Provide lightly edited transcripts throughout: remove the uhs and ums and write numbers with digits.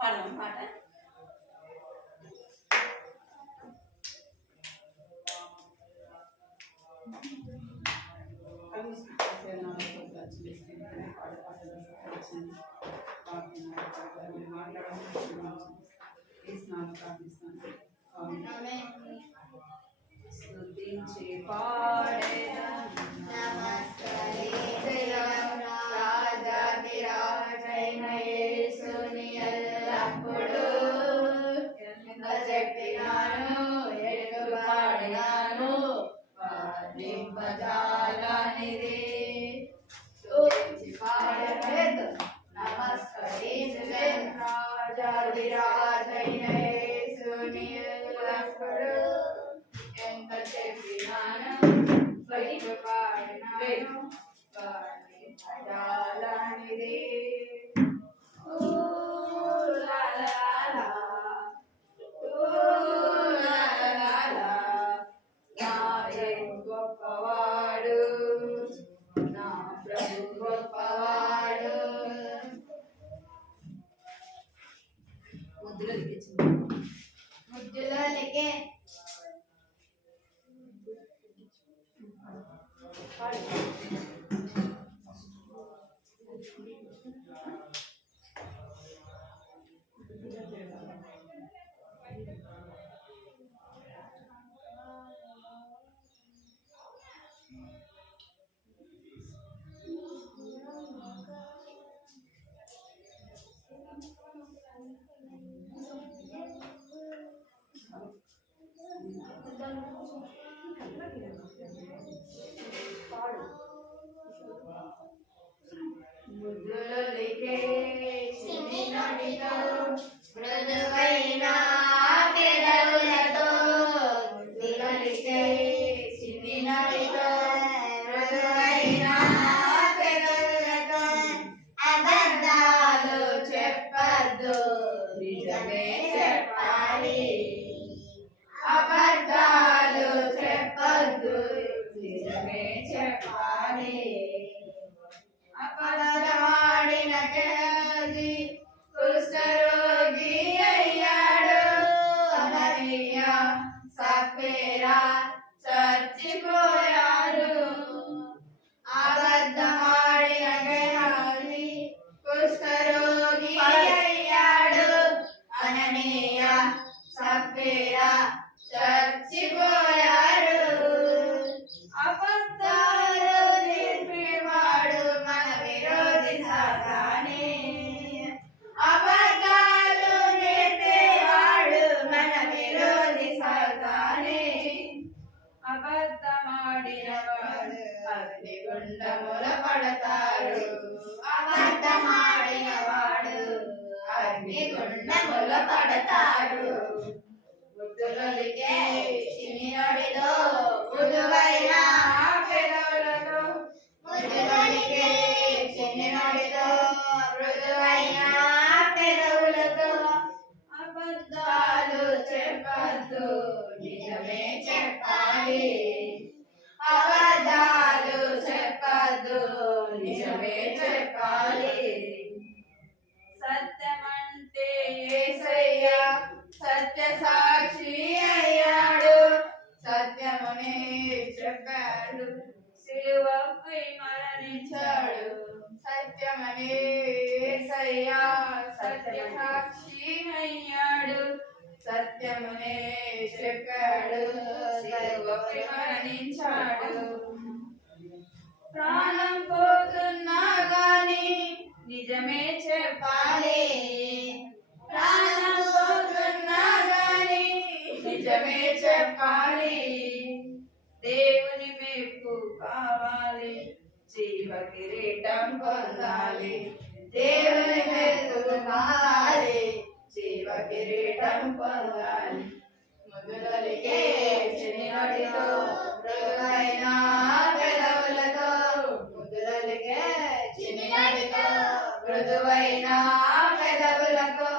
పాడదాం పాట. స్తుతించి పాడేదా రాజాధిరాజైన యేసుని ఎల్లప్పుడూ చెప్పినాను ఎటు పాడినాను వర్ణింపజాలనిది. స్తుతించి పాడేదా నమస్కరించెదను రాజాధిరాజైన యేసుని ఎల్లప్పుడూ ఎంత చెప్పినాను ఎటు పాడినాను వర్ణింపజాలనిది. గొప్పవాడు నా ప్రభు గొప్పవాడు. ముద్దులకే ముద్దులకే సిని నడితో మృదువైన పెదవులతో ముద్దులకే సిని నడితో మృదువైన పెదవులతో అబద్ధాలు చెప్పద్దు నిజమే చెప్పాలి. అబద్ధాలు చెప్పద్దు నిజమే చెప్పాలి. అబద్ధమాడిన కేది కుష్ఠరోగి అయ్యాడు. అననీయ సఫీరా చచ్చిపోయారు. అబద్ధమాడిన కేది కుష్ఠరోగి అయ్యాడు. అననీయ సఫీరా చచ్చిపోయారు. అబద్ధాలు నేర్పేవాడు మన విరోధి సాతానే. అబద్ధాలు నేర్పేవాడు మన విరోధి సాతానే. అబద్ధమాడిన వాడు అగ్నిగుండముల పడతారు. అబద్ధమాడిన వాడు అగ్నిగుండముల పడతాడు. ముద్దులకే చిన్ని నడితో మృదువైన పెదవులతో ముద్దులకే చిన్ని నడితో మృదువైన పెదవులతో అబద్ధాలు చెప్పద్దు నిజమే చెప్పాలి. అబద్ధాలు చెప్పద్దు నిజమే చెప్పాలి. సత్యమంటే యేసయ్యా సత్య సాక్షి అయ్యాడు. సత్యమునే చెప్పాడు సిలువపై మరణించాడు. సత్యమనే యేసయ్యా సత్య సాక్షి అయ్యాడు. సత్యమునే చెప్పాడు సిలువపై మరణించాడు. ప్రాణం పోతున్నా గాని నిజమే చెప్పాలి. ప్రాణం పోతున్నా గాని నిజమే చెప్పాలి. దేవుని మెప్పు కావాలి జీవ కిరీటం పొందాలి. దేవుని మెప్పు కావాలి జీవ కిరీటం పొందాలి. ముద్దులకే చిన్ని నోటితో మృదువైన పెదవులతో ముద్దులకే చిన్ని నోటితో మృదువైన పెదవులతో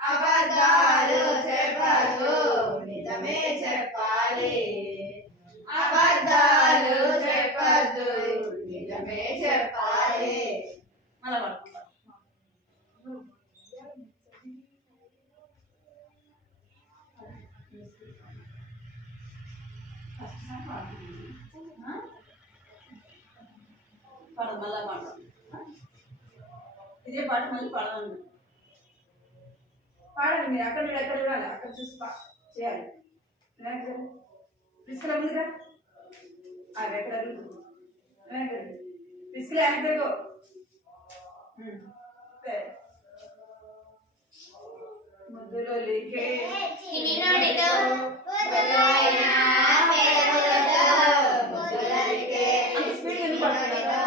అబద్ధాలు చెప్పద్దు నిజమే చెప్పాలి. అబద్ధాలు చెప్పద్దు నిజమే చెప్పాలి. పాడ మళ్ళా పాడ ఇదే పాట మళ్ళీ పాడాలి. పాడండి మీరు. అక్కడ మీరు ఎక్కడ చూడాలి, అక్కడ చూసి చేయాలి. తీసుకురా ముందుగా ఎక్కడ తీసుకురా వెనకో. ముద్దులొలికే చిన్ని నోటితో మృదువైన పెదవులతో ముద్దులొలికే చిన్ని నోటితో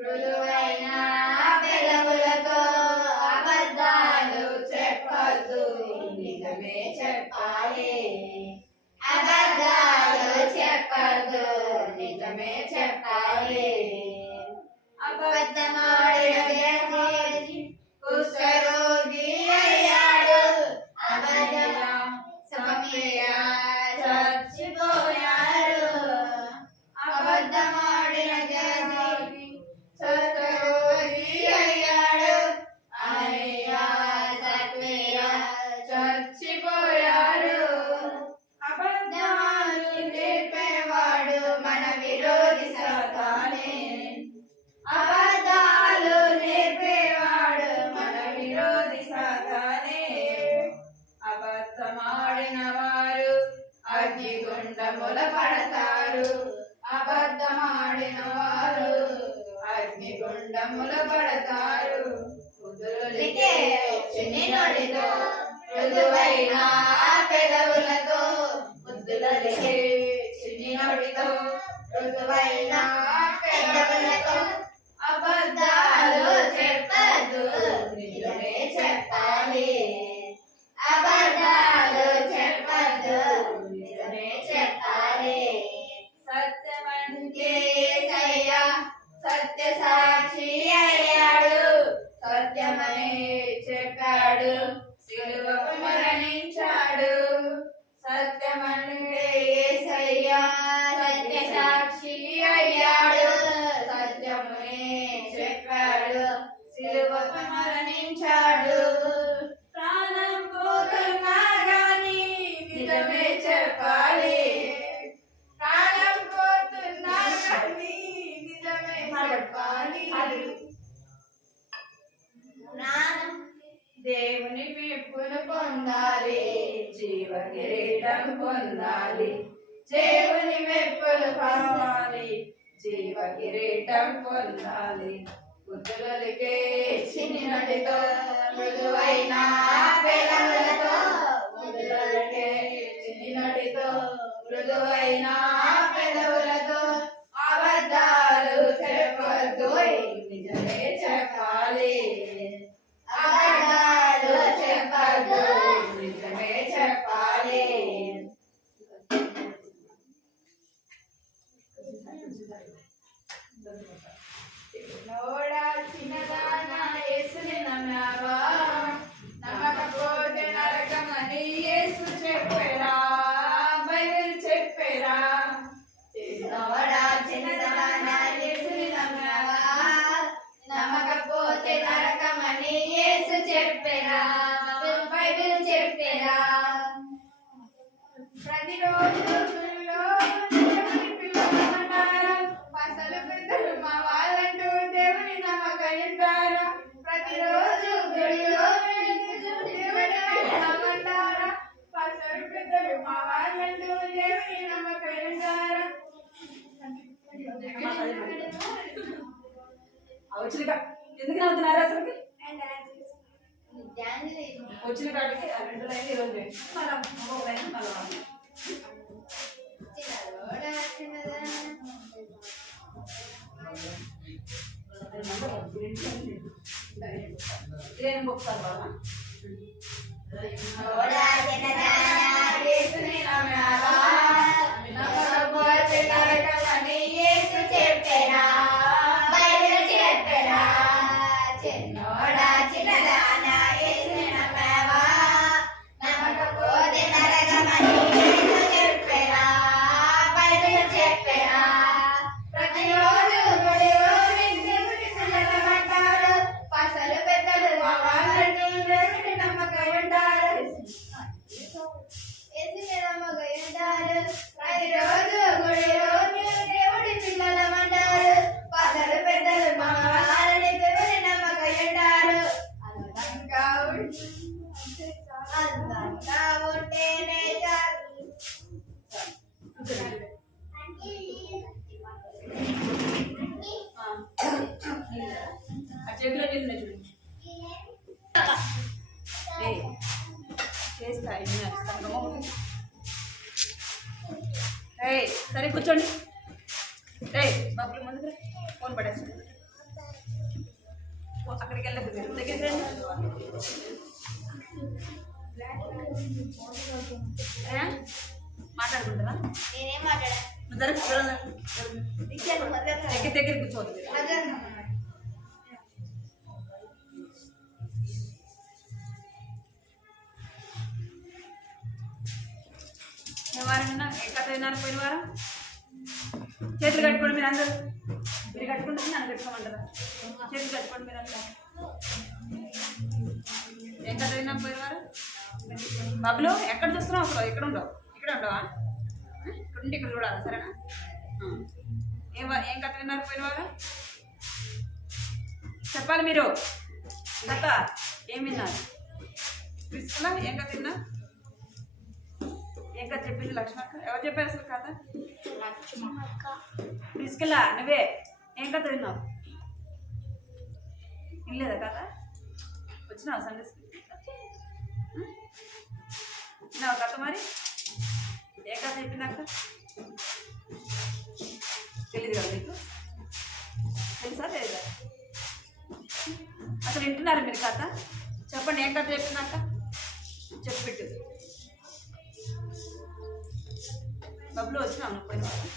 మృదువైన పెదవులతో అబద్ధాలు చెప్పొద్దు, నిజమే చెప్పాలి. అబద్ధాలు చెప్పొద్దు, నిజమే చెప్పాలి. అబద్ధమాడిన కుష్ఠరోగి అయ్యాడు, అబద్ధం చచ్చిపోయాడు. అబద్ధమాడిన కుష్ఠరోగి అయ్యాడు, అయ్యా చచ్చిపోయాడు. అబద్ధాలు నేర్పేవాడు మన విరోధి సాతానే. అబద్ధాలు నేర్పేవాడు మన విరోధి సాతానే. అబద్ధమాడిన వారు అగ్నిగుండముల పడతారు. అబద్ధమాడిన వారు అగ్నిగుండముల పడతారు. ముద్దులొలికే చిన్ని నోటితో మృదువైన పెదవులతో ముద్దులొలికే చిన్ని నోటితో మృదువైన పెదవులతో అబద్ధాలు చెప్పద్దు, నిజమే చెప్పాలి. అబద్ధాలు చెప్పద్దు, నిజమే చెప్పాలి. సత్యమంటే యేసయ్య సత్య సాక్షి అయ్యాడు, సత్యమని చెప్పాడు, సిలువకు మరణించాడు. సత్యమంటే యేసయ్య సత్య సాక్షి అయ్యాడు, సత్యమని చెప్పాడు, సిలువకు మరణించాడు. ప్రాణం పోతున్నా గాని నిజమే చెప్పాలి. ప్రాణం పోతున్నా గాని నిజమే చెప్పాలి. దేవుని మెప్పును పొందాలి, జీవ కిరీటం పొందాలి. దేవుని మెప్పులు కావాలి, జీవ కిరీటం పొందాలి. ముద్దులొలికే చిన్ని నోటితో మృదువైన పెదవులతో ముద్దులొలికే చిన్ని నోటితో మృదువైన పెదవులతో అబద్ధాలు చెప్పొద్దు, నిజమే చెప్పాలి. అబద్ధాలు చెప్పొద్దు, నిజమే చెప్పాలి. నోడా చిన్నదానా యేసుని నమ్మావా, నమ్మకపోతే నరకమని యేసు చెప్పారా, బైబిల్ చెప్పారా. నోడా చిన్నదానా యేసుని నమ్మావా, నమ్మకపోతే నరకమని యేసు చెప్పారా, బైబిల్ చెప్పారా. ప్రతిరోజు గుడిలో దేవుని పిలువమంటారా, పసలు పెద్దలు మా వాళ్ళంటూ దేవుని నమ్మకంటారా. ప్రతిరోజు గుడిలో దేవుని పిలువమంటారా, పసలు పెద్దలు మా వాళ్ళంటూ దేవుని నమ్మకంటారా. వచ్చిన ఎందుకు నవ్వుతున్నారు అసలు? వచ్చిన కాడికి 2 లైన్లు ఈరోజు మళ్ళీ లైన్ మళ్ళీ ఇదేం ఒకసారి బాగా ప్రతిరోజు ఆ చేతిలో చేతున్నా చూడండి. ఏయ్ చేస్తా ఇన్ని నడుస్తాను. ఏయ్ సరే కూర్చోండి. ఏయ్ బాబులు ముందుకు ఫోన్ పడేస్తాను. అక్కడికి వెళ్ళదు దగ్గరికి రండి. మాట్లాడుకుంటారా? నేనేం మాట్లాడా నువ్వు దగ్గర కూర్చోవద్దు. ఏ వారం విన్నా? ఏ కథ విన్నారు పోయిన వారం? చేతులు కట్టుకోండి మీరు అందరూ. మీరు కట్టుకుంటే నన్ను కట్టుకోమంటారా? చేతులు కట్టుకోండి మీరు అందరూ. ఏం కథ విన్నాం పోయిన వారం? బాబులు ఎక్కడ చూస్తున్నావు? అసలు ఇక్కడ ఉండవు. ఇక్కడ ఉండవా? ఇక్కడ ఉండి ఇక్కడ చూడాలి. సరేనా? ఏం కథ విన్నారు పోయిన వారం? చెప్పాలి మీరు. కథ ఏం విన్నారు? తీసుకున్నా ఏం కథ విన్నా? ఏం కథ చెప్పింది లక్ష్మక్క? ఎవరు చెప్పారు అసలు కథ? తీసుకెళ్ళా నువ్వే. ఏం కథ విన్నావు? వినలేదా కథ? వచ్చినావు సండే స్కూల్? విన్నావు కథ మరి? ఏ కథ చెప్పిందాక? తెలీదు కదా నీకు? తెలుసా తెలీదా? అసలు వింటున్నారు మీరు కథ? చెప్పండి ఏం కథ చెప్పిందాక? చెప్పిట్టు. బబ్బులు వచ్చినావు నువ్వు పోయిన వారం?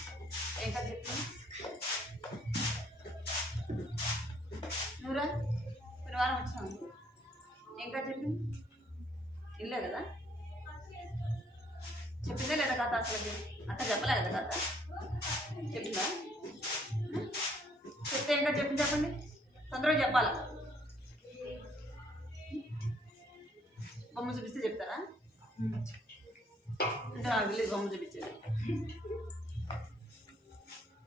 ఏం కథ చెప్పింది? నువ్వురా పోయిన వారం వచ్చినావు నువ్వు? ఏం కథ చెప్పింది? ఇల్లే కదా? చెప్పిందే లేదా కథ? అసలు అక్క చెప్పలే కదా కథ? చెప్పిందా? చెప్తే ఇంకా చెప్పింది చెప్పండి. తొందరగా చెప్పాలా? బొమ్మ చూపిస్తే చెప్తారా? అంటే నాకు విలేజ్ బొమ్మ చూపించేది.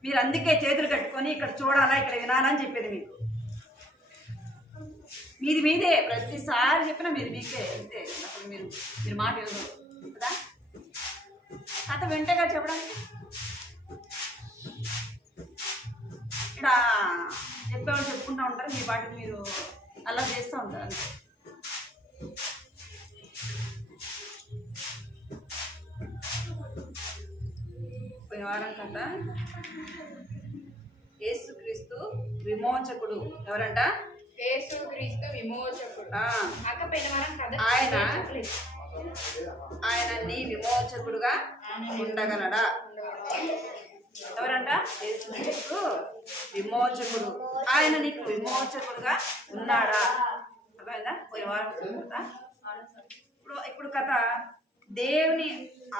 మీరు అందుకే చేతులు కట్టుకొని ఇక్కడ చూడాలా ఇక్కడ వినాలా అని చెప్పేది మీకు. మీది మీదే ప్రతిసారి చెప్పినా మీరు మీకే అంతే. అసలు మీరు మాట వినరు కదా? కథ వెంటగా చెప్పడానికి ఇక్కడ చెప్పేవాళ్ళు చెప్పుకుంటూ ఉంటారు. మీ పాటికి మీరు అలా చేస్తూ ఉంటారు అంతే. పోయిన వారం కథ యేసుక్రీస్తు విమోచకుడు. ఎవరంట? యేసుక్రీస్తు విమోచకుడు. అక్క పోయిన వారం కథ ఆయన నీ విమోచకుడుగా ఉండగలడా? ఎవరంట? యేసుక్రీస్తు విమోచకుడు. ఆయన నీకు విమోచకుడుగా ఉన్నాడా? అర్థమైందా? పోయిన వారం కథ. ఇప్పుడు కథ దేవుని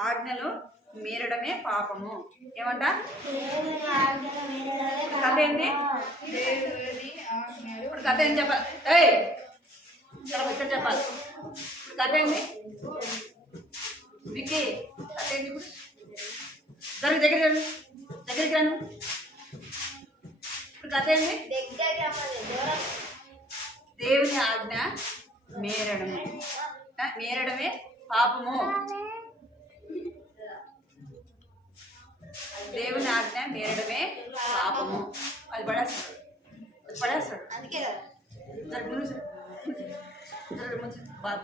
ఆజ్ఞలు మీరడమే పాపము. ఏమంట? కథ ఏంటి? ఇప్పుడు కథ ఏం చెప్పాలి? ఏయ్ ఇక్కడ చెప్పాలి. ఇప్పుడు కథ ఏంటి? వికీ కథ ఏంటి? ఇప్పుడు దగ్గరికి రాను. ఇప్పుడు కథ ఏంటి? దేవుని ఆజ్ఞ మీరడమే పాపము. దేవుని ఆజ్ఞ మీరడమే పాపము. అది పడేస్తాడు అందుకే కదా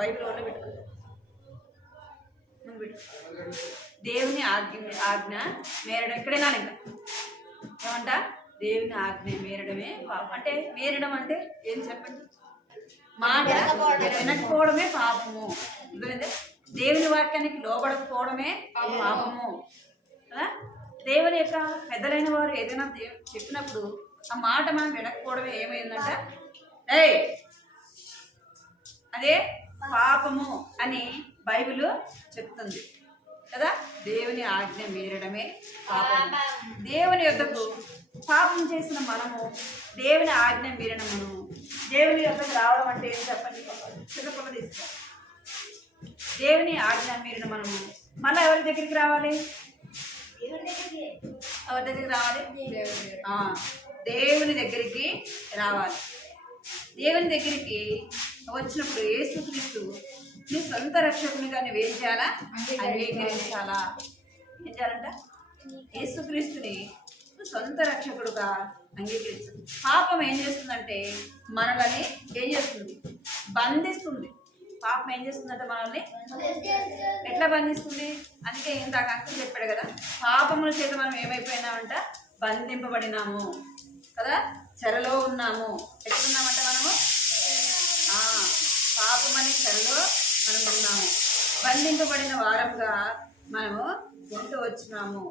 బైబిల్ వల్ల పెట్టు. దేవుని ఆజ్ఞ మేరడం. ఇక్కడేనా ఇంకా ఏమంట? దేవుని ఆజ్ఞ మేరడమే పాపం. అంటే మేరడం అంటే ఏం చెప్పండి? మాట వినకపోవడమే పాపము. అర్థమైందే? దేవుని వాక్యానికి లోబడకపోవడమే పాపము కదా? దేవుని యొక్క పెద్దలైన వారు ఏదైనా చెప్పినప్పుడు ఆ మాట మనం వినకపోవడమే ఏమైందంట? అదే పాపము అని బైబిల్ చెప్తుంది కదా? దేవుని ఆజ్ఞ మీరడమే పాపము. దేవుని యొద్దకు పాపం చేసిన మనము దేవుని ఆజ్ఞ మీరడం మనము దేవుని యొద్దకు రావడం అంటే ఏం చెప్పండి? చిన్నపిల్ల తీసుకో. దేవుని ఆజ్ఞ మీరిన మనము మళ్ళీ ఎవరి దగ్గరికి రావాలి? ఎవరి దగ్గరికి రావాలి? దేవుని దగ్గరికి రావాలి. దేవుని దగ్గరికి వచ్చినప్పుడు యేసుక్రీస్తు నీ సొంత రక్షకునిగా నువ్వేం చేయాలా? అంగీకరించాలా? ఏం చేయాలంట? యేసుక్రీస్తుని సొంత రక్షకుడుగా అంగీకరించం. పాపం ఏం చేస్తుందంటే మనల్ని ఏం చేస్తుంది? బంధిస్తుంది. పాపం ఏం చేస్తుందంటే మనల్ని ఎట్లా బంధిస్తుంది? అందుకే ఇందాక అంకుల్ చెప్పాడు కదా, పాపముల చేత మనం ఏమైపోయినామంట? బంధింపబడినాము కదా, చెరలో ఉన్నాము. ఎట్లున్నామంట మనము? పాపం అనే చెరలో మనం ఉన్నాము. బంధింపబడిన వారంగా మనము ఉంటూ వచ్చినాము.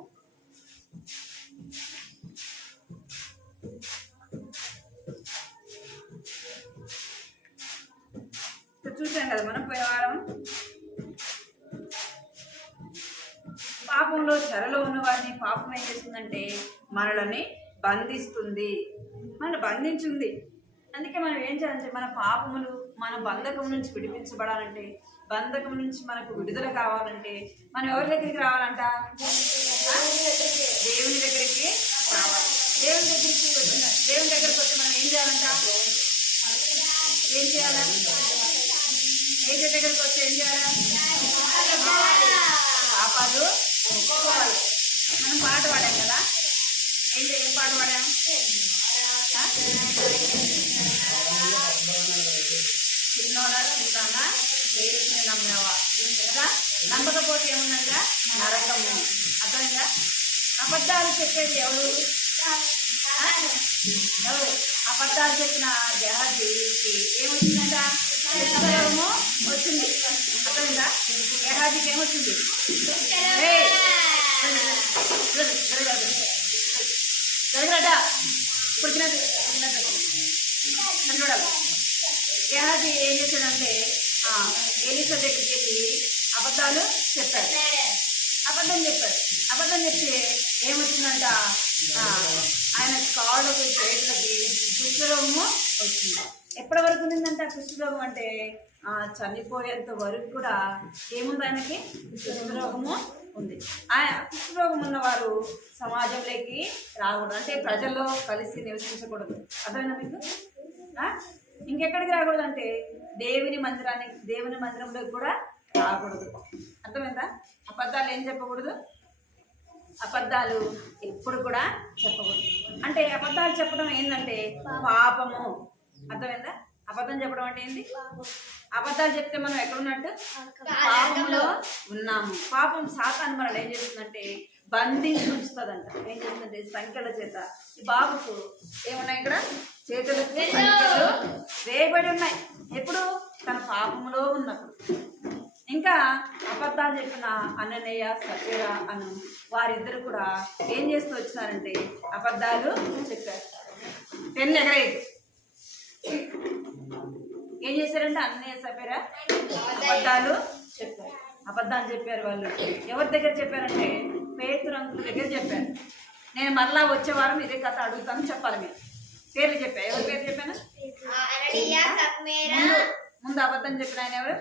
చూసాం కదా మనం పోయే వారం, పాపంలో చెరలో ఉన్న వారిని పాపం ఏం చేస్తుందంటే మనల్ని బంధిస్తుంది, మనల్ని బంధించింది. అందుకే మనం ఏం చేయాలంటే మన పాపములు, మన బంధకం నుంచి విడిపించబడాలంటే, బంధకం నుంచి మనకు విడుదల కావాలంటే మనం ఎవరి దగ్గరికి రావాలంట? దేవుని దగ్గరికి రావాలి. దేవుని దగ్గరికి వచ్చిన దేవుని దగ్గరికి వచ్చి మనం ఏం చేయాలంట? ఏం చేయాలా? ఏజ దగ్గరికి వచ్చి ఏం చేయాలా? పాపాలు ఒప్పుకోవాలి. మనం పాట పాడాం కదా, ఏం పాట పాడాం? చిన్నోడా చిన్నానా దేవుని నమ్మేవా కదా. నమ్మకపోతే ఏముందంట? నరకము. అర్థమైందా? అబద్ధాలు చెప్పేది ఎవరు? ఎవరు? అబద్ధాలు చెప్పిన గెహాజీకి ఏమొచ్చిందంట? దుష్టరోగము వచ్చింది. అర్థమైందా? గెహాజీకి ఏమొచ్చింది? జరగరాట ఇప్పుడు చూడాలి. గెహాజీ ఏం చేశాడంటే ఎలీషా దగ్గరికి వెళ్ళి అబద్ధాలు చెప్పాడు. అబద్ధం చెప్తే ఏమొచ్చిందంట? ఆయన కాళ్ళకి చేతులకి కుష్ఠరోగము వచ్చింది. ఎప్పటి వరకు ఉందంట కుష్ఠరోగం అంటే? చనిపోయేంత వరకు కూడా ఏముంది ఆయనకి? కుష్ఠరోగము ఉంది. ఆయన కుష్ఠరోగం ఉన్నవారు సమాజంలోకి రాకూడదు, అంటే ప్రజల్లో కలిసి నివసించకూడదు. అర్థమైనా మీకు? ఇంకెక్కడికి రాకూడదు అంటే దేవుని మందిరంలోకి కూడా రాకూడదు. అర్థమైందా? అబద్ధాలు ఏం చెప్పకూడదు? అబద్ధాలు ఎప్పుడు కూడా చెప్పకూడదు. అంటే అబద్ధాలు చెప్పడం ఏంటంటే పాపము. అర్థమైందా? అబద్ధం చెప్పడం అంటే ఏంటి? అబద్ధాలు చెప్తే మనం ఎక్కడున్నట్టు? పాపంలో ఉన్నాము. పాపం సాతాను మనల్ని ఏం చేస్తుందంటే బంధించి ఉంచుతుందంట. ఏం చేస్తుందంటే సంఖ్యల చేత. ఈ బాబుకు ఏమున్నాయి? ఇక్కడ చేతులకు సంఖ్యలు వేయబడి ఉన్నాయి. ఎప్పుడు? తన పాపంలో ఉన్నప్పుడు. ఇంకా అబద్ధాలు చెప్పిన అననీయ సఫీరా అను వారిద్దరు కూడా ఏం చేస్తూ వచ్చినారంటే అబద్ధాలు చెప్పారు. పెన్ను ఎగరేది ఏం చేశారంటే అననీయ సఫీరా అబద్ధాలు చెప్పారు. అబద్ధాలు చెప్పారు. వాళ్ళు ఎవరి దగ్గర చెప్పారంటే పేతురు అంకుల్ దగ్గర చెప్పారు. నేను మరలా వచ్చే వారం ఇదే కథ అడుగుతాను, చెప్పాలి. మీరు పేర్లు చెప్పా. ఎవరి పేరు చెప్పాను? ముందు అబద్ధం చెప్పిన ఆయన ఎవరు?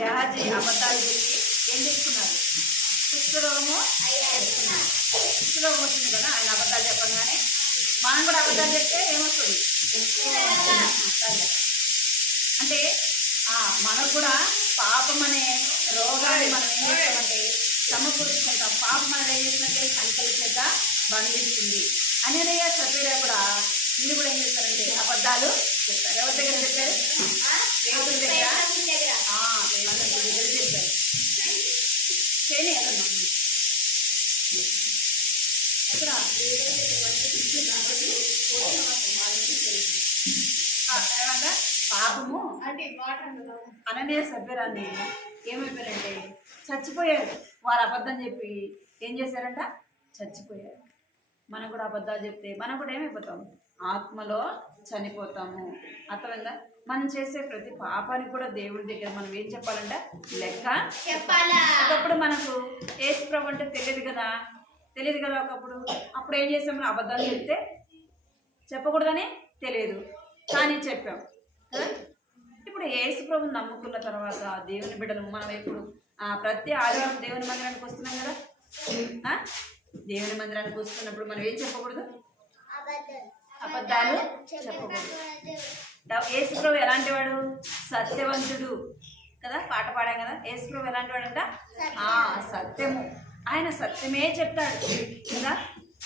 గెహాజీ అబద్ధాలు చెప్పి ఏం తీసుకున్నారు? కుష్ఠరోగము కుష్ఠరోగం వచ్చింది కదా. ఆయన అబద్ధాలు చెప్పగానే మనం కూడా అబద్ధాలు చెప్తే ఏమొస్తుంది? అంటే మనకు కూడా పాపం అనే రోగాన్ని మనం ఏం చేస్తామంటే సమకూర్చుకుంటాం. పాపం అనేది ఏం చేసినట్టే సంకల్ప చేత బంధిస్తుంది. అననీయ సఫీరా కూడా వీళ్ళు కూడా ఏం చేస్తారంటే అబద్ధాలు చెప్తారు. ఎవరి దగ్గర చెప్పారు? పేతురు దగ్గర చెప్పారు. చేయని ఏదన్నా ఏమంటే పాపము అననీయ సభ్యురాన్ని ఏమైపోయారంటే చచ్చిపోయారు. వారు అబద్ధం చెప్పి ఏం చేశారంట? చచ్చిపోయారు. మనం కూడా అబద్ధాలు చెప్తే మనం కూడా ఏమైపోతాం? ఆత్మలో చనిపోతాము. అర్థమైందా? మనం చేసే ప్రతి పాపానికి కూడా దేవుడి దగ్గర మనం ఏం చెప్పాలంట? లెక్క చెప్పాలా. ఒకప్పుడు మనకు యేసు ప్రభు అంటే తెలియదు కదా. అప్పుడు ఏం చేసాం? మనం అబద్ధాలు చెప్తే చెప్పకూడదని తెలియదు, కానీ చెప్పాం కదా. ఇప్పుడు యేసు ప్రభుని నమ్ముకున్న తర్వాత దేవుని బిడ్డలు మనం ఎప్పుడు ప్రతి ఆదివారం దేవుని మందిరానికి వస్తున్నాం కదా. దేవుని మందిరానికి వస్తున్నప్పుడు మనం ఏం చెప్పకూడదు? అబద్ధాలు చెప్పకూడదు. యేసు ప్రభు ఎలాంటి వాడు? సత్యవంతుడు కదా. పాట పాడాం కదా. యేసు ప్రభు ఎలాంటి వాడంట? సత్యము. ఆయన సత్యమే చెప్తాడు కదా.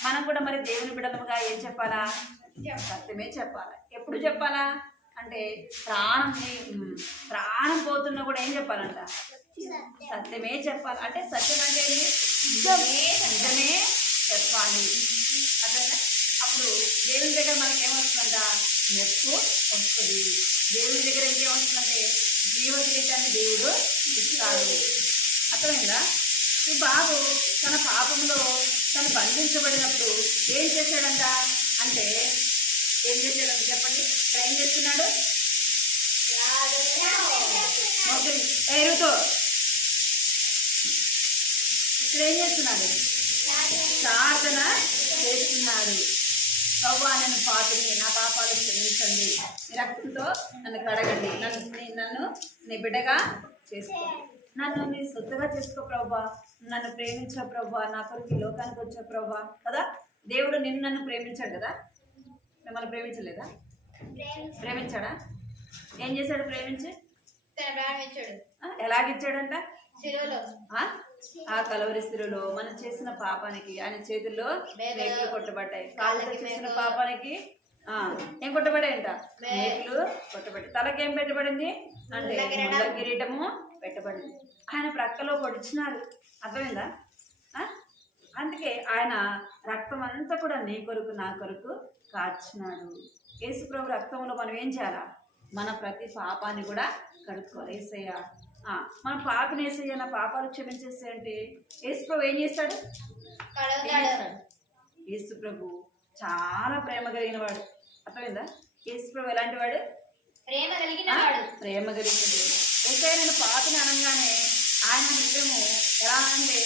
మనం కూడా మరి దేవుని బిడ్డలుగా ఏం చెప్పాలా? సత్యమే చెప్పాలా. ఎప్పుడు చెప్పాలా అంటే ప్రాణం పోతున్నా కూడా ఏం చెప్పాలంట? సత్యమే చెప్పాలి. అంటే సత్యం అంటే ఏంటి? నిజమే చెప్పాలి. అర్థమైందా? అప్పుడు దేవుని దగ్గర మనకి ఏమొస్తుందంట? మెప్పు వస్తుంది. దేవుని దగ్గర ఇంకేమొస్తుందంటే జీవ కిరీటాన్ని దేవుడు ఇస్తాడు. అర్థమైందా? ఈ బాబు తన పాపంలో తను బంధించబడినప్పుడు ఏం చేశాడంట అంటే ఏం చేశాడంట చెప్పండి. ఇక్కడ ఏం చేస్తున్నాడు? ఎరుతో ఇక్కడ ఏం చేస్తున్నాడు? ప్రార్థన చేస్తున్నాడు. ప్రభువా, నన్ను పాపిని, నా పాపాలు క్షమించండి, నీ రక్తంతో నన్ను కడగండి, నన్ను నీ బిడ్డగా చేసుకో, నన్ను నీ సొత్తుగా చేసుకో ప్రభువా, నన్ను ప్రేమించా ప్రభువా, నా కొరకు ఈ లోకానికి వచ్చా ప్రభువా కదా. దేవుడు నన్ను ప్రేమించాడు కదా. మిమ్మల్ని ప్రేమించలేదా? ప్రేమించాడా? ఏం చేశాడు? ప్రేమించి ఎలాగిచ్చాడంట? ఆ కలవరి స్థిరలో మనం చేసిన పాపానికి ఆయన చేతుల్లో మేకులు కొట్టబడ్డాయి. కాళ్ళతో చేసిన పాపానికి ఏం కొట్టబడాయంట? మేకులు కొట్టబడ్డాయి. తలకేం పెట్టబడింది అంటే ముళ్ళ కిరీటము పెట్టబడింది. ఆయన ప్రక్కలో పొడిచినారు. అర్థమైందా? అందుకే ఆయన రక్తం అంతా కూడా నీ కొరకు నా కొరకు కార్చినాడు. యేసుప్రభు రక్తంలో మనం ఏం చేయాలా? మన ప్రతి పాపాన్ని కూడా కడుక్కోవాలి. యేసయ్య మన పాపని యేసయ్య నా పాపాలు క్షమించేస్తే అంటే యేసుప్రభు ఏం చేస్తాడు? యేసుప్రభు చాలా ప్రేమ కలిగిన వాడు. అర్థమైందా? యేసుప్రభు ఎలాంటి వాడు? ప్రేమ కలిగినది. యేసయ్య నేను పాపని అనగానే ఆయన హృదయము ఎలా అంటే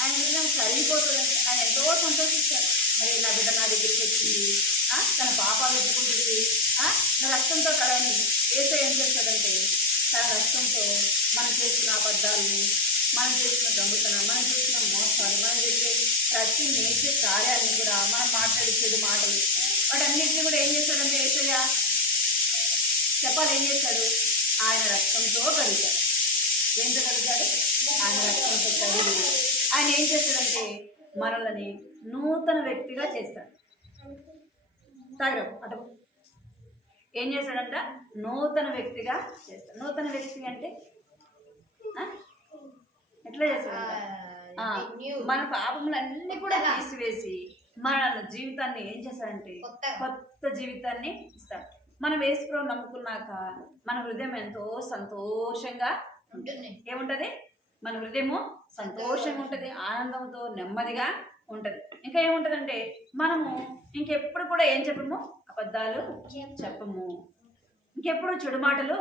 ఆయన హృదయం కరిగిపోతుంది. ఆయన ఎంతో సంతోషిస్తాడు. మరి నా బిడ్డ నా దగ్గరికి వచ్చింది, తన పాపాలు ఒప్పుకుంటుంది, నా రక్తంతో కడని. యేసయ్య ఏం చేస్తాడంటే తన రక్తంతో మనం చేసిన అబద్ధాలని, మనం చేసిన దొంగతనం, మనం చేసిన మోసాలు, మనం చేసే ప్రతి నేర్చే కార్యాలను కూడా, మనం మాట్లాడించేది మాటలు, వాటన్నిటిని కూడా ఏం చేస్తాడంటే యేసయ్య చెప్పాలి. ఏం చేస్తాడు? ఆయన రక్తంతో కలుగుతాడు. ఏంటో కలుగుతాడు? ఆయన రక్తంతో కలుగు. ఆయన ఏం చేస్తాడంటే మనల్ని నూతన వ్యక్తిగా చేస్తాడు. తాగరం అటు ఏం చేస్తాడంట? నూతన వ్యక్తిగా చేస్తాడు. నూతన వ్యక్తి అంటే ఎట్లా చేస్తాడంట? మన పాపములన్నీ కూడా తీసివేసి మన జీవితాన్ని ఏం చేస్తాడంటే కొత్త జీవితాన్ని ఇస్తాడు. మనం యేసుప్రభువుని నమ్ముకున్నాక మన హృదయం ఎంతో సంతోషంగా ఉంటుంది. ఏముంటది? మన హృదయము సంతోషంగా ఉంటుంది, ఆనందంతో నెమ్మదిగా ఉంటుంది. ఇంకా ఏముంటుందంటే మనము ఇంకెప్పుడు కూడా ఏం చెప్పము? అబద్ధాలు చెప్పము. ఇంకెప్పుడు చెడు మాటలు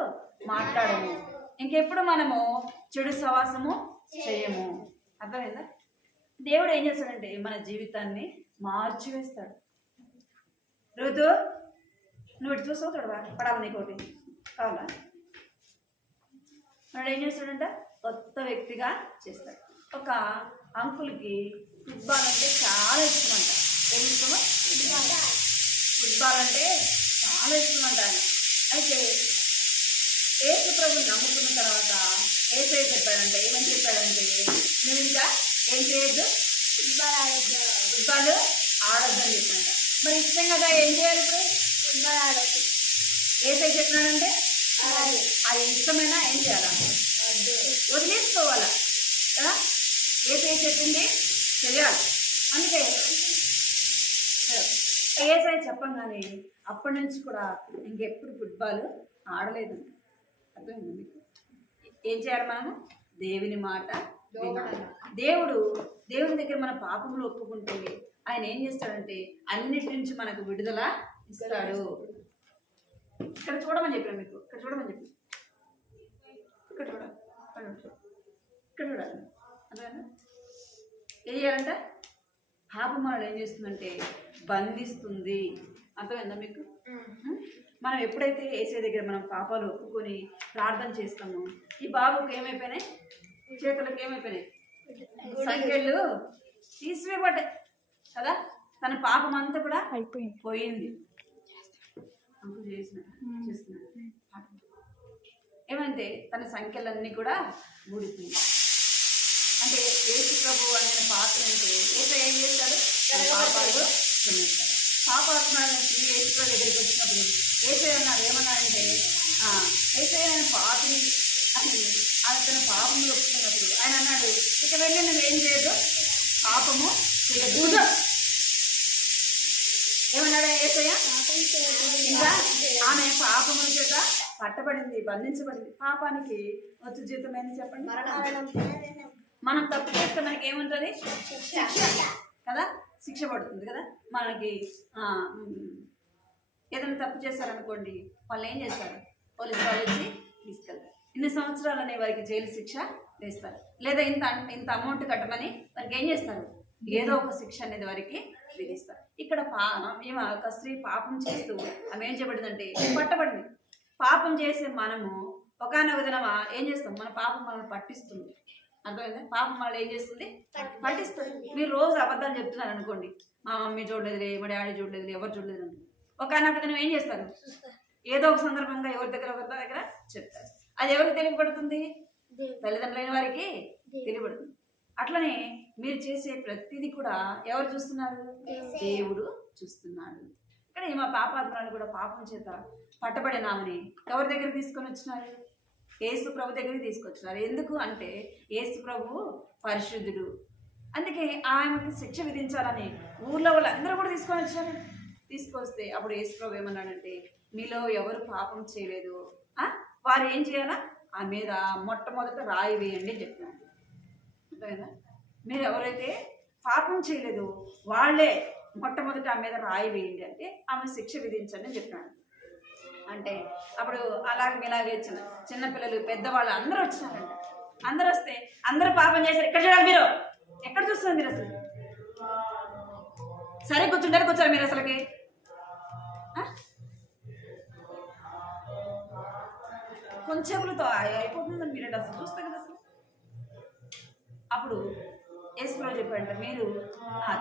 మాట్లాడము. ఇంకెప్పుడు మనము చెడు సవాసము చేయము. అర్థమైందా? దేవుడు ఏం చేస్తాడంటే మన జీవితాన్ని మార్చివేస్తాడు. ఋతు నువ్వు ఇటు చూసావు చూడవా? పడాలి నీకోటి కావాలా? వాడు ఏం చేస్తాడంట? కొత్త వ్యక్తిగా చేస్తాడు. ఒక అంకుల్కి ఫుట్బాల్ అంటే చాలా ఇష్టం అంట. ఏమి ఇష్టమో? ఫుట్బాల్ అంటే చాలా ఇష్టం అంట ఆయన. అయితే యేసుప్రభుని నమ్ముకున్న తర్వాత యేసయ్య చెప్పాడంటే ఏమని చెప్పాడంటే నువ్వు ఇంకా ఏం చేయొద్దు? ఫుట్బాల్ ఆడొద్దని చెప్పాడంట. మరి ఇష్టం కదా, ఏం చేయాలి ఇప్పుడు? ఫుట్బాల్ ఆడొద్దు. యేసయ్య చెప్పినాడంటే అది ఇష్టమైనా ఏం చేయాలా? వదిలేసుకోవాలా కదా. యేసయ్య చెప్పింది చేయాలి. అందుకే యేసయ్య చెప్పంగానే అప్పటి నుంచి కూడా ఇంకెప్పుడు ఫుట్బాల్ ఆడలేదు. అర్థమైంది మీకు? ఏం చేయాలి మనము? దేవుని మాట వినాలి. దేవుని దగ్గర మన పాపములు ఒప్పుకుంటే ఆయన ఏం చేస్తాడంటే అన్నిటి నుంచి మనకు విడుదల ఇస్తాడు. ఇక్కడ చూడమని చెప్పాను మీకు. ఇక్కడ చూడమని చెప్పి ఇక్కడ చూడాలి. ఇక్కడ చూడాలి. అర్థమైందా? ఏం చేయాలంట? పాపం మనల్ని ఏం చేస్తుందంటే బంధిస్తుంది. అర్థమైందా మీకు? మనం ఎప్పుడైతే యేసయ్య దగ్గర మనం పాపాలు ఒప్పుకొని ప్రార్థన చేస్తామో ఈ బాబుకి ఏమైపోయినాయి? చేతులకు ఏమైపోయినాయి? సంఖ్యలు తీసివేయబడ్డాయి కదా. తన పాపం అంతా కూడా పోయింది. చేస్తున్నాడు ఏమంటే తన సంఖ్యలన్నీ కూడా ఊడిపోయింది. అంటే యేసు ప్రభు అనే పాత్ర అంటే యేసు ఏం చేస్తాడు? తన పాపాలు క్షమిస్తాడు. పాపాత్మైన స్త్రీ యేసు ప్రభు దగ్గరికి వచ్చినప్పుడు యేసు అన్నాడు, ఏమన్నాడంటే యేసు నేను పాపిని అని ఆయన తన పాపములు ఒప్పుకున్నప్పుడు ఆయన అన్నాడు, ఇక వెళ్ళి నువ్వు ఏం చేయదు, పాపము చేయకూడదు. ఏమన్నాడు యేసయ్య? ఇంకా ఆమె పాపముల చేత పట్టబడింది, బంధించబడింది. పాపానికి వచ్చు జీతం ఏంటి చెప్పండి? మనం తప్పు చేస్తే మనకి ఏముంటుంది? శిక్ష కదా, శిక్ష పడుతుంది కదా. మనకి ఏదైనా తప్పు చేశారనుకోండి, వాళ్ళు ఏం చేస్తారు? పోలీసు వాళ్ళు వచ్చి తీసుకెళ్తారు. ఇన్ని సంవత్సరాలు అనే వారికి జైలు శిక్ష వేస్తారు, లేదా ఇంత అమౌంట్ కట్టమని వారికి ఏం చేస్తారు? ఏదో ఒక శిక్ష అనేది వారికి విధిస్తారు. ఇక్కడ ఈమె ఒక స్త్రీ పాపం చేస్తూ ఆమె ఏం చేయబడిందంటే పట్టబడింది. పాపం చేసే మనము ఒకనొక దినం ఏం చేస్తాం? మన పాపం మనల్ని పట్టిస్తుంది. అర్థమైందా? పాపం వాళ్ళు ఏం చేస్తుంది? పట్టిస్తుంది. మీరు రోజు అబద్ధాలు చెప్తున్నారు అనుకోండి, మా మమ్మీ చూడలేదులే, మా డాడీ చూడలేదులే, ఎవరు చూడలేదు అంటే ఒకనొక దినం ఏం చేస్తారు? ఏదో ఒక సందర్భంగా ఒకరి దగ్గర చెప్తారు. అది ఎవరికి తెలియబడుతుంది? తల్లిదండ్రులైన వారికి తెలియబడుతుంది. అట్లనే మీరు చేసే ప్రతిదీ కూడా ఎవరు చూస్తున్నారు? దేవుడు చూస్తున్నాడు. ఇక్కడ మా పాపాత్మరాలు కూడా పాపం చేత పట్టబడినామని ఎవరి దగ్గర తీసుకొని వచ్చినారు? యేసు ప్రభు దగ్గరికి తీసుకొచ్చినారు. ఎందుకు అంటే యేసు ప్రభు పరిశుద్ధుడు, అందుకే ఆయనకి శిక్ష విధించాలని ఊర్లో వాళ్ళందరూ కూడా తీసుకొని వచ్చారు. తీసుకొస్తే అప్పుడు యేసు ప్రభు ఏమన్నాడంటే, మీలో ఎవరు పాపం చేయలేదు వారు ఏం చేయాలా? ఆ మీద మొట్టమొదట రాయి వేయండి అని చెప్పినాడు. అర్థమైందా? మీరు ఎవరైతే పాపం చేయలేదు వాళ్ళే మొట్టమొదట ఆ మీద రాయి వేయండి అంటే ఆమె శిక్ష విధించండి అని చెప్పినాడు. అంటే అప్పుడు అలాగే మీలాగే చిన్నపిల్లలు పెద్దవాళ్ళు అందరూ వచ్చినారంట. అందరూ వస్తే అందరూ పాపం చేశారు. ఎక్కడ చూడాలి? మీరు ఎక్కడ చూస్తున్నారు? మీరు అసలు సరే కూర్చోరు మీరు అసలుకి. కొంచెంతో అయిపోతుందని మీరు అసలు చూస్తే కదా. అసలు అప్పుడు యేసుప్రభు చెప్పాడంట, మీరు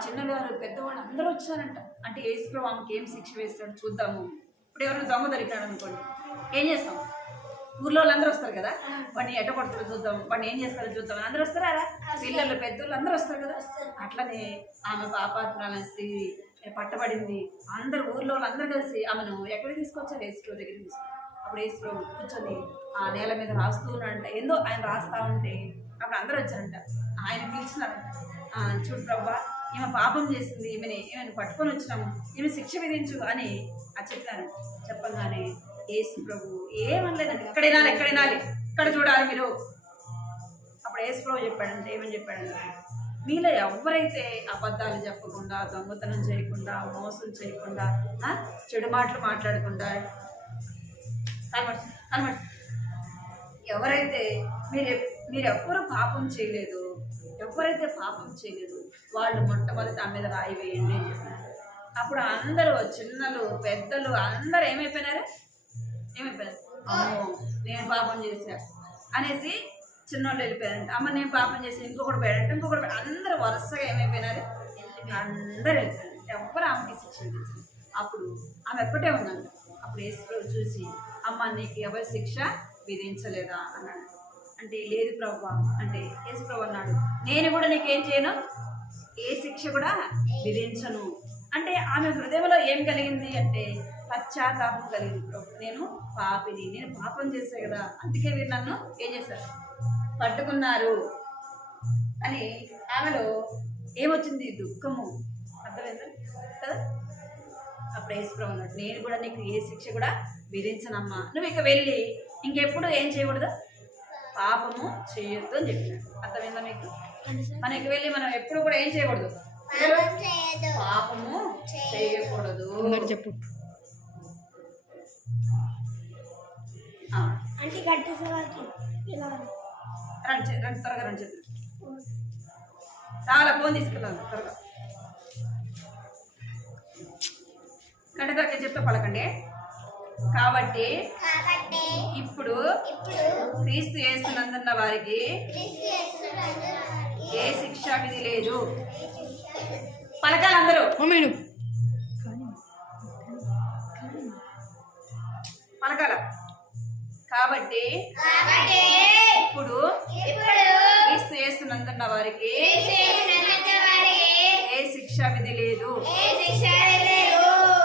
చిన్నవారు పెద్దవాళ్ళు అందరూ వచ్చారంట. అంటే యేసుప్రభు ఆమెకి ఏం శిక్ష వేస్తాడు చూద్దాము. ఇప్పుడు ఎవరైనా దొంగ దొరికాడు అనుకోండి, ఏం చేస్తాం? ఊర్లో వాళ్ళందరూ వస్తారు కదా, వాడిని ఎట్ట కొడతారో చూద్దాం, వాడిని ఏం చేస్తారో చూద్దాం. అందరూ వస్తారా? పిల్లలు పెద్దోళ్ళు అందరూ వస్తారు కదా. అట్లనే ఆమె పాపాత్మరాలని స్త్రీ పట్టబడింది. అందరు ఊర్లో వాళ్ళందరూ కలిసి ఆమెను ఎక్కడికి తీసుకొచ్చారు? యేసుప్రభు దగ్గరికి తీసుకొచ్చారు. అప్పుడు యేసుప్రభు కూర్చొని ఆ నేల మీద రాస్తూ ఉన్నాడంట. ఏందో ఆయన రాస్తా ఉంటే అప్పుడు అందరూ వచ్చారంట. ఆయన పిలిచినారంట, చూడు ప్రభా, ఈమె పాపం చేసింది, ఈమెను పట్టుకొని వచ్చినాము, ఈమె శిక్ష విధించు అని చెప్పారు. చెప్పగానే యేసు ప్రభు ఏమనలేదండి, ఎక్కడైనాలి ఇక్కడ చూడాలి మీరు. అప్పుడు యేసు ప్రభు చెప్పాడంటే, ఏమని చెప్పాడంటే, మీలో ఎవరైతే అబద్ధాలు చెప్పకుండా, దొంగతనం చేయకుండా, మోసం చేయకుండా, చెడు మాటలు మాట్లాడకుండా ఎవరైతే మీరెవ్వరూ పాపం చేయలేదు, ఎవరైతే పాపం చేయలేదు వాళ్ళు మొట్టమొదటి ఆ మీద రాయి వేయండి అని చెప్పారు. అప్పుడు అందరూ చిన్నలు పెద్దలు అందరూ ఏమైపోయినారు? అమ్మో నేను పాపం చేశా అనేసి చిన్నోళ్ళు వెళ్ళిపోయారంట. అమ్మ నేను పాపం చేసి ఇంకొకటి పోయాడంటే అందరూ వరుసగా ఏమైపోయినారు? అందరూ వెళ్ళిపోయారు. ఎవరు ఆమెకి శిక్ష విధించారు. అప్పుడు ఆమె ఎక్కటే ఉందంట. అప్పుడు యేసుప్రభు చూసి, అమ్మ నీకు ఎవరి శిక్ష విధించలేదా అన్నాడు. అంటే లేదు ప్రభు అంటే యేసుప్రభు అన్నాడు, నేను కూడా నీకేం చేయను, ఏ శిక్ష కూడా విధించను. అంటే ఆమె హృదయంలో ఏం కలిగింది అంటే పశ్చాత్తాపం కలిగింది. ప్రభు నేను పాపిని, నేను పాపం చేశా కదా, అందుకే వీరు నన్ను ఏం చేశారు? పట్టుకున్నారు అని ఆమెలో ఏమొచ్చింది? దుఃఖము. అర్థమైందా కదా? అప్పుడు యేసుప్రభు అన్నాడు, నేను కూడా నీకు ఏ శిక్ష కూడా విధించనమ్మా, నువ్వు ఇక వెళ్ళి ఇంకెప్పుడు ఏం చేయకూడదు, పాపము చేయొద్దు అని చెప్పినాడు. అర్థమైందా మీకు? మనకి వెళ్ళి మనం ఎప్పుడు కూడా ఏం చేయకూడదు, పాపము చేయకూడదు. చెప్పు. రండి త్వరగా రండి, చాలా ఫోన్ తీసుకెళ్ళాలి త్వరగా. కంటే చెప్తే పలకండి. కాబట్టి ఇప్పుడు క్రీస్తు యేసునందున్న వారికి ఏ శిక్షా విధి లేదు. పలకాలి అందరూ. పలకాల. కాబట్టి ఇప్పుడు క్రీస్తు యేసునందున్న వారికి ఏ శిక్షా విధి లేదు.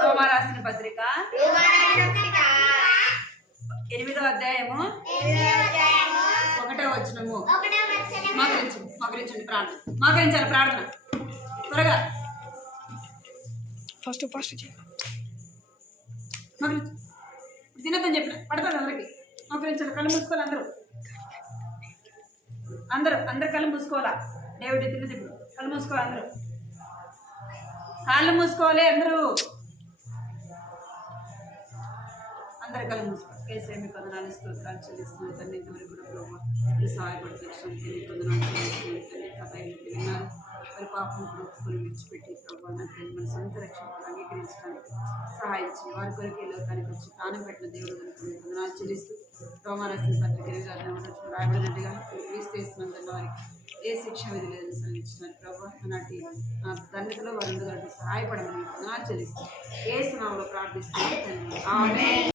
రోమా రాసిన పత్రిక 8వ అధ్యాయము 1వ వచనము. మోకరించండి ప్రార్థన. మోకరించాలి ప్రార్థన త్వరగా. ఫస్ట్ తినద్దని చెప్పిన పడతాడు అందరికి. మోకరించాలి. కళ్ళు మూసుకోవాలి అందరు కళ్ళు మూసుకోవాలా. దేవుడి తిన్నది ఇప్పుడు కళ్ళు మూసుకోవాలి. కాళ్ళు మూసుకోవాలి అందరూ కళ్ళు మూసుకోవాలి. కేసే మీ కొందనాలు స్తోత్రాలు చెల్లిస్తున్నాను తండ్రి. ఇంతవరకు కూడా ప్రభావ సహాయపడుతున్నాను. కొందనాలు చెల్లిస్తున్నాను తండ్రి. కథ విన్నారు మరి పాపం ఒప్పుకొని విడిచిపెట్టి ప్రభావ నా తండ్రి మన సొంత రక్షణ అంగీకరించడానికి సహాయం చేయండి. వారి కొరకు ఈ లోకానికి వచ్చి ప్రాణం పెట్టిన దేవుడు కొందనాలు చెల్లిస్తూ రోమారాసిన పత్రిక రాయబడినట్టుగా క్రీస్తు వారికి ఏ శిక్ష విధి లేదని సెలవిస్తున్నారు ప్రభావ. నాటి తండ్రిలో వారు సహాయపడమని కొందనాలు చెల్లిస్తూ ఏ స్నామంలో ప్రార్థిస్తున్నారు తండ్రి. ఆమేన్.